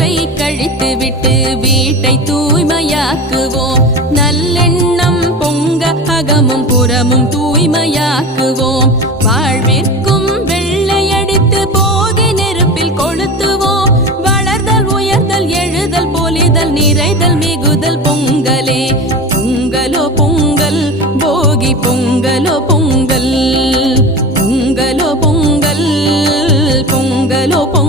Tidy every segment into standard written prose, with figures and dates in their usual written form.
வயிற்றை கழித்துவிட்டு வீட்டை தூய்மையாக்குவோம். நல்லெண்ணம் பொங்க அகமும் புறமும் தூய்மையாக்குவோம். வாழ்விற்கும் வெள்ளையடித்து போகி நெருப்பில் கொளுத்துவோம். வளர்தல் உயர்தல் எழுதல் பொலிதல் நிறைதல் மிகுதல் பொங்கலே. பொங்கலோ பொங்கல் போகி பொங்கலோ பொங்கல் பொங்கலோ பொங்கல் பொங்கலோ பொங்கல்.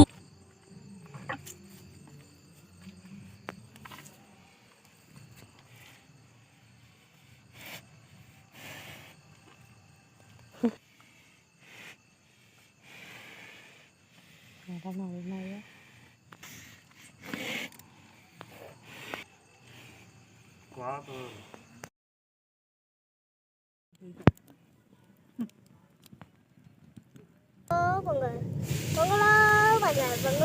பொங்கல் பொங்கலோ பஞ்சாயத்து பொங்கல்.